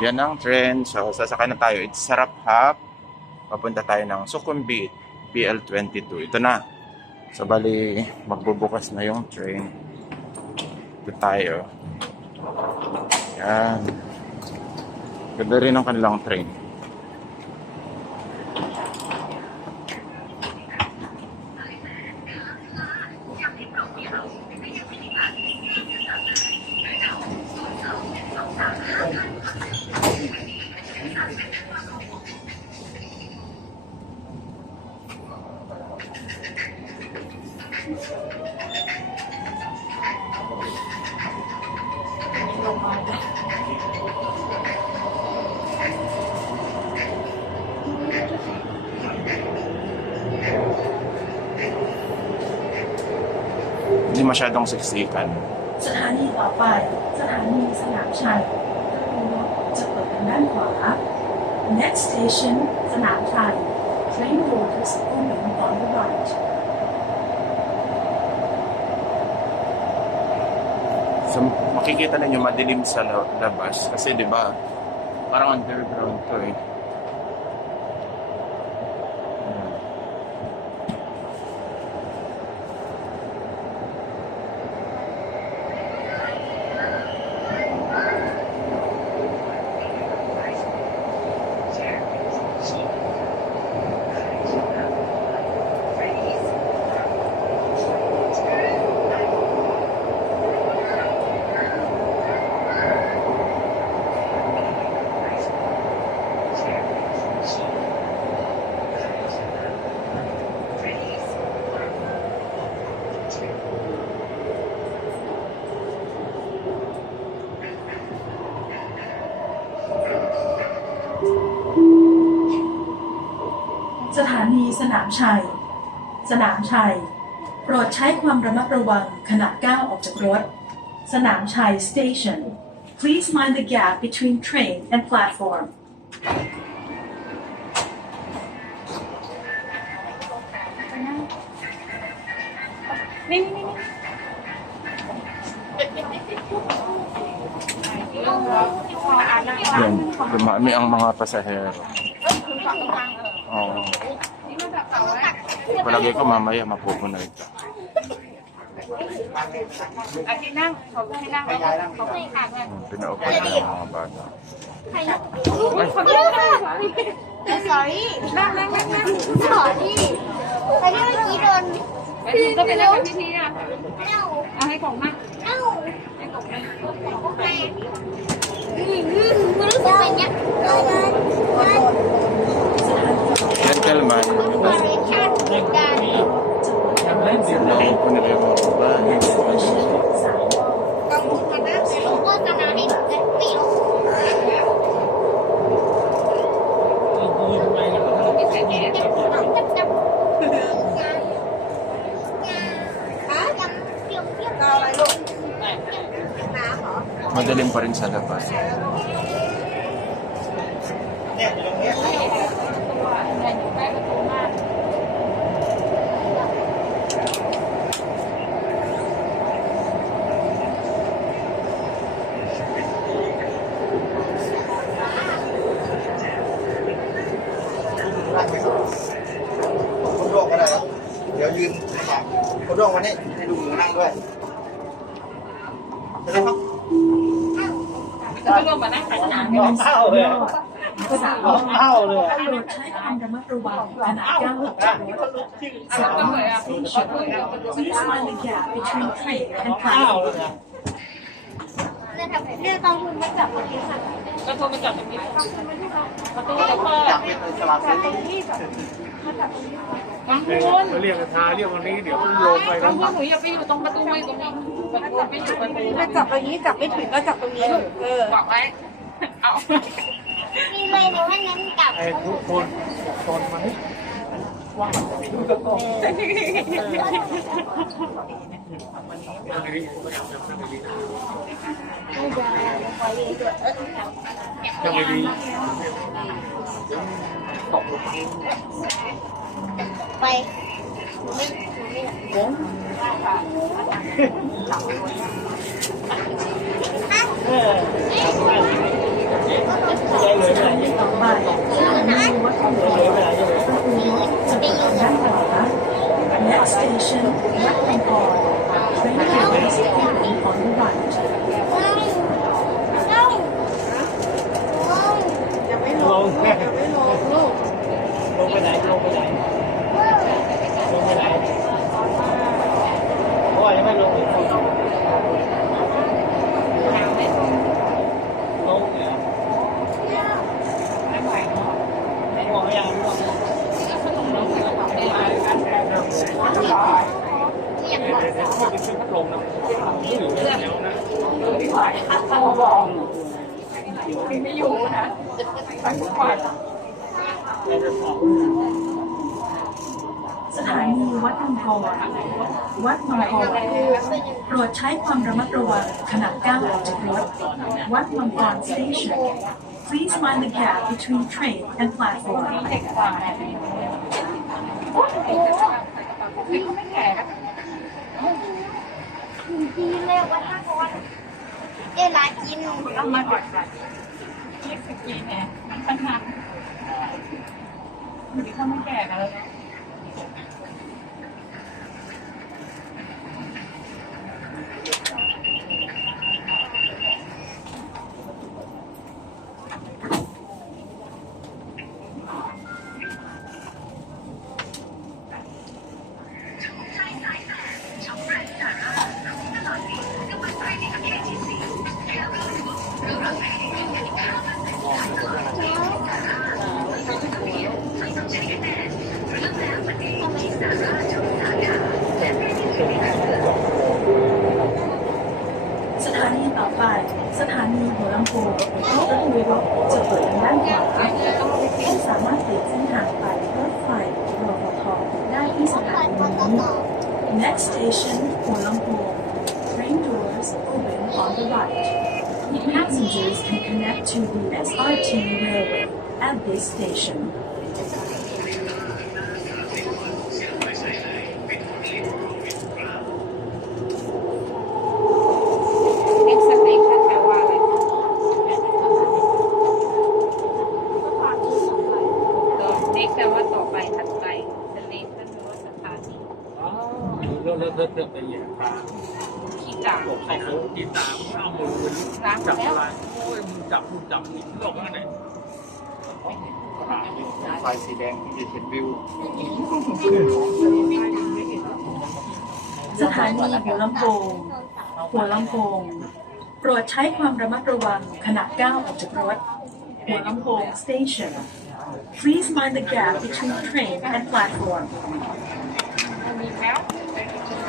Yan ang trend. So, sasakay na tayo. It's Sarap Hub. Papunta tayo ng Sukhumvit, BL22. Ito na. So, bali, magbubukas na yung train. Ito tayo. Yan. Ganda rin ang kanilang train. Hindi masyadong siksikan. สถานีต่อไปสถานีสนามชัยจะเปิดทางด้านขวา Next station สนามชัย Train doors open on the right. So, makikita ninyo madilim sa labas. Kasi di ba parang underground to eh.สถานีสนามชัย สนามชัย โปรดใช้ความระมัดระวังขณะก้าวออกจากรถ สนามชัย Station. Please mind the gap between train and platform. Yan, dumami ang mga pasahero. Oo. Palagay ko mamaya mapupuno ito. Pinaupan na ng mga bata. Sorry นั่ง Sorry อันนี้เมื่อกี้โดน ก็เป็นอะไรกันพี่อ่ะ เอ้า เอาให้ของมา เอ้าโอเคมันรู้สึกเป็นยักษ์โดน Gentleman, บริษัทการ sinayin ko nila yung mga babae. กังวลกันนะลูกก็จะมาให้เปียว ไม่ใส่แมส จับจับจับจับเปียวเปียวอะไรลูกน้ำเหรอ Madilim pa rin sa labas. อยู่ใกล้ประตูมาก คนโดกก็ได้ครับเดี๋ยวยืนคนโดกมานี่ให้ดูหมูนั่งด้วยจะได้ครับ จะร่วมมานั่งขายอาหาร ร้องเท้าเลยร้องเท้าเลย โปรดใช้ความระมัดระวังขณะก้าวออกจากรถ อะไรก็เหนื่อยอ่ะ Please mind the gap between train and เท้า platform. เลยนะ เนี่ยต้องคุณมาจับประตูค่ะ ก็โทรไปจับตรงนี้ประตูแล้วก็ จับเป็นสลับเส้น บางคน เรียกทาเรียกวันนี้เดี๋ยวลงไป บางคนหนูอย่าไปอยู่ตรงประตูไม่ตรงนี้ประตูไม่อยู่ประตู ถ้าจับตรงนี้จับไม่ถึงก็จับตรงนี้ลูกบอกไว้เอา มีเลยในว่านั้นกับ ไอ้ทุกคนตนมาให้ว่างดูกระโปรงนั่งดีๆนั่งดีตกลง ไปไม่ไม่ เออ สถานีต่อไปสถานีวัดบางกรประตูรถจะเปิดทางด้านขวา Next station วัดบางกร Train doors open on the right ลงไปไหนลงไปไหนลงไปไหนเพราะว่ายังไม่ลงอีกคนลงเนี่ยไม่ไหวไม่ไหวยังไม่อยู่นะทั้งวัน สถานีวัดบางกรวัดบางกรโปรดใช้ความระมัดระวังขณะก้าวออกจากรถ วัดบางกร Station Please mind the gap between train and platform เด็กกว่าโอ้โหไม่แก่ก็ กินเร็วว่าถ้าก่อนเดี๋ยวลากิน ต้องมาก่อน20 ปีเนี่ยมันปัญหาอยู่ที่เขาไม่แก่กันแล้วสถานีต่อไป สถานีหัวลำโพงประตูรถจะเปิดทางด้านขวาท่านสามารถเปลี่ยนเส้นทางไปรถไฟรอ ปภ.ได้ที่สถานีนี้ Next station หัวลำโพง Train doors open on the right. Passengers can connect to the SRT railway at this station. เอ็กซ์เรย์แปลว่าอะไรเน็กแปลว่าต่อไปถัดไปสเลนแปลว่าสถานี อ๋อเลิกไปเหยียบปลา ขี้กา บอกใครเขาติดตามเอามือจับอะไรโอ้ยมึงจับนี่ลงมาไหน ไฟสีแดงที่จะเห็นวิว สถานีหัวลำโพง หัวลำโพง โปรดใช้ความระมัดระวังขณะก้าวออกจากรถ หัวลำโพง Station Please mind the gap between train and platform. มีแล้ว